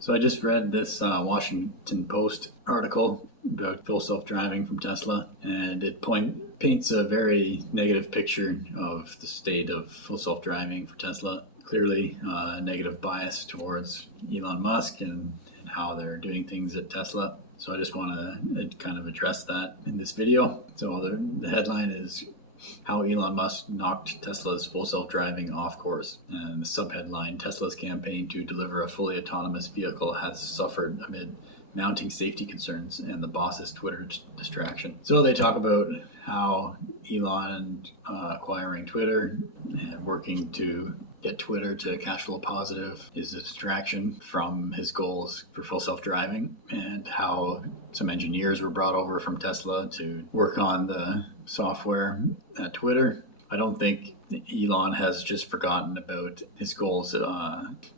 So I just read this Washington Post article about full self-driving from Tesla, and it paints a very negative picture of the state of full self-driving for Tesla. Clearly a negative bias towards Elon Musk and how they're doing things at Tesla. So I just want to kind of address that in this video. So the headline is how Elon Musk knocked Tesla's full self-driving off course. And the subheadline, Tesla's campaign to deliver a fully autonomous vehicle has suffered amid mounting safety concerns and the boss's Twitter distraction. So they talk about how Elon acquiring Twitter and working to get Twitter to cash flow positive is a distraction from his goals for full self-driving, and how some engineers were brought over from Tesla to work on the software at Twitter. I don't think Elon has just forgotten about his goals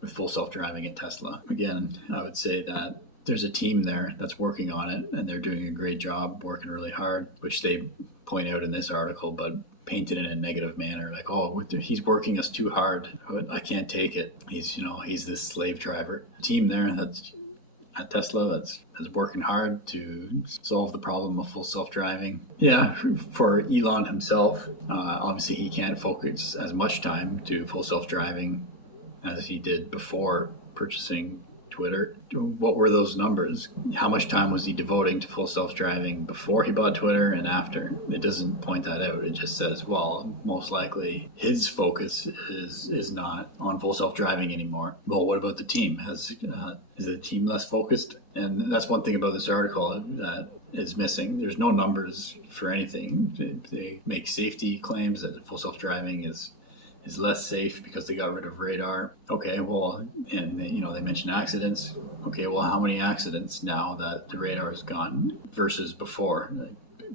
with full self-driving at Tesla. Again, I would say that there's a team there that's working on it, and they're doing a great job, working really hard, which they point out in this article, but painted in a negative manner, like, oh, he's working us too hard. I can't take it. He's this slave driver. Team there that's at Tesla that's working hard to solve the problem of full self-driving. Yeah, for Elon himself, obviously he can't focus as much time to full self-driving as he did before purchasing Twitter. What were those numbers? How much time was he devoting to full self-driving before he bought Twitter and after? It doesn't point that out. It just says, well, most likely his focus is not on full self-driving anymore. Well, what about the team? Is the team less focused? And that's one thing about this article that is missing. There's no numbers for anything. They make safety claims that full self-driving is less safe because they got rid of radar. Okay, well, and they mention accidents. Okay, well, how many accidents now that the radar is gone versus before?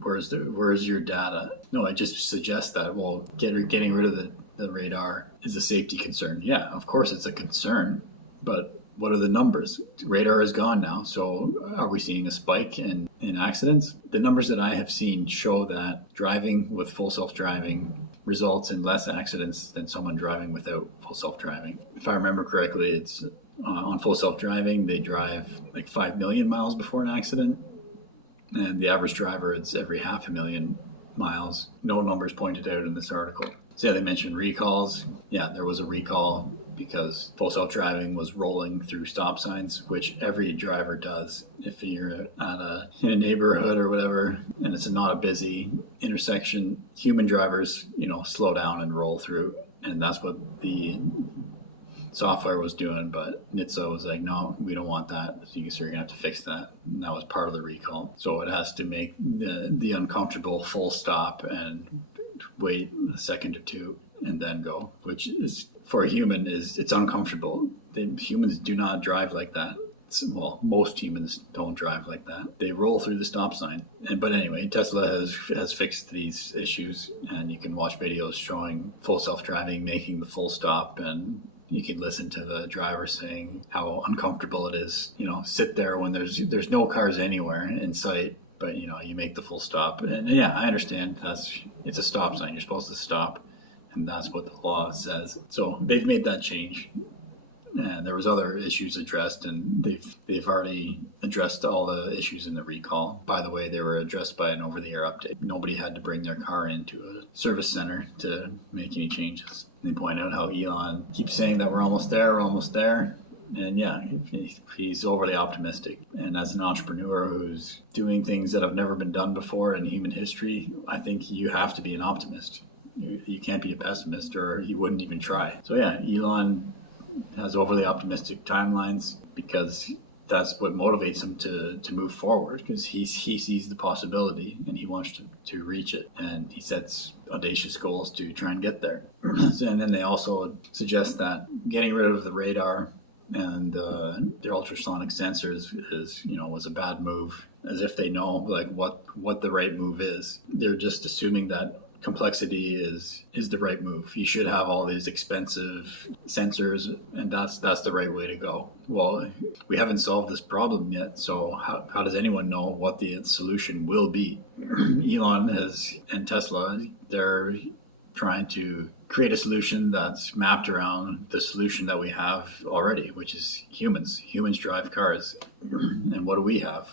Where's your data? No, I just suggest that, well, getting rid of the radar is a safety concern. Yeah, of course it's a concern, but what are the numbers? Radar is gone now, so are we seeing a spike in accidents? The numbers that I have seen show that driving with full self-driving results in less accidents than someone driving without full self-driving. If I remember correctly, it's on full self-driving, they drive like 5 million miles before an accident, and the average driver, it's every 500,000 miles. No numbers pointed out in this article. So yeah, they mentioned recalls. Yeah, there was a recall because full self-driving was rolling through stop signs, which every driver does. If you're in a neighborhood or whatever, and it's not a busy intersection, human drivers, slow down and roll through. And that's what the software was doing, but NHTSA was like, no, we don't want that. So you're gonna have to fix that. And that was part of the recall. So it has to make the uncomfortable full stop and wait a second or two and then go, which is, for a human, it's uncomfortable. Humans do not drive like that. Well, most humans don't drive like that. They roll through the stop sign. But anyway, Tesla has fixed these issues, and you can watch videos showing full self-driving, making the full stop, and you can listen to the driver saying how uncomfortable it is. Sit there when there's no cars anywhere in sight, but you make the full stop. And yeah, I understand it's a stop sign. You're supposed to stop. And that's what the law says. So they've made that change, and there was other issues addressed, and they've already addressed all the issues in the recall. By the way, they were addressed by an over-the-air update. Nobody had to bring their car into a service center to make any changes. They point out how Elon keeps saying that we're almost there. And yeah, he's overly optimistic. And as an entrepreneur who's doing things that have never been done before in human history, I think you have to be an optimist. You can't be a pessimist, or he wouldn't even try. So yeah, Elon has overly optimistic timelines because that's what motivates him to move forward, because he sees the possibility and he wants to reach it, and he sets audacious goals to try and get there. And then they also suggest that getting rid of the radar and their ultrasonic sensors was a bad move, as if they know like what the right move is. They're just assuming that complexity is the right move. You should have all these expensive sensors, and that's the right way to go. Well, we haven't solved this problem yet, so how does anyone know what the solution will be? Elon and Tesla, they're trying to create a solution that's mapped around the solution that we have already, which is humans. Humans drive cars. And what do we have?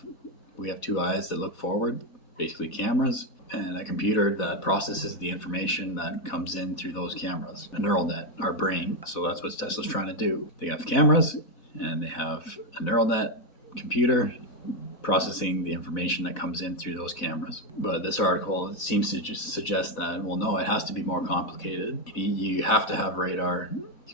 We have two eyes that look forward, basically cameras, and a computer that processes the information that comes in through those cameras. A neural net, our brain. So that's what Tesla's trying to do. They have cameras and they have a neural net computer processing the information that comes in through those cameras. But this article, it seems to just suggest that, well, no, it has to be more complicated. You have to have radar.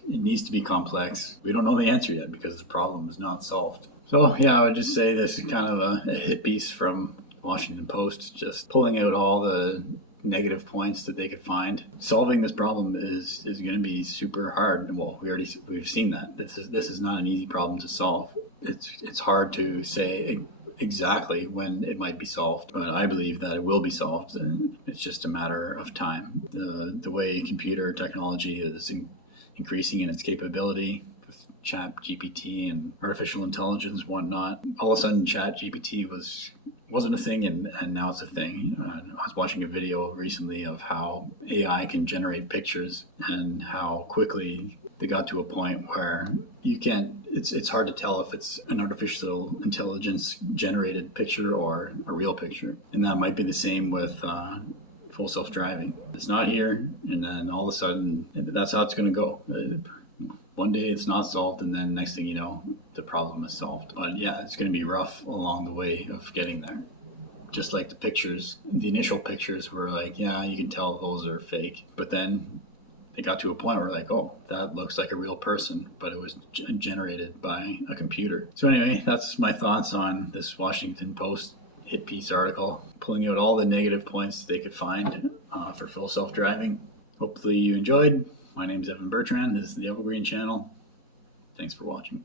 It needs to be complex. We don't know the answer yet because the problem is not solved. So yeah, I would just say this is kind of a hit piece from Washington Post, just pulling out all the negative points that they could find. Solving this problem is going to be super hard. Well, we've seen that. This is not an easy problem to solve. It's hard to say exactly when it might be solved, but I believe that it will be solved, and it's just a matter of time. The way computer technology is increasing in its capability with Chat GPT and artificial intelligence and whatnot, all of a sudden Chat GPT wasn't a thing, and now it's a thing. I was watching a video recently of how AI can generate pictures and how quickly they got to a point where you can't. It's hard to tell if it's an artificial intelligence generated picture or a real picture, and that might be the same with full self-driving. It's not here, and then all of a sudden that's how it's going to go. One day it's not solved, and then next thing you know, the problem is solved. But yeah, it's going to be rough along the way of getting there. Just like the pictures, the initial pictures were like, yeah, you can tell those are fake, but then they got to a point where like, oh, that looks like a real person, but it was generated by a computer. So anyway, that's my thoughts on this Washington Post hit piece article, pulling out all the negative points they could find for full self-driving. Hopefully you enjoyed. My name's Evan Bertrand. This is the Evergreen Channel. Thanks for watching.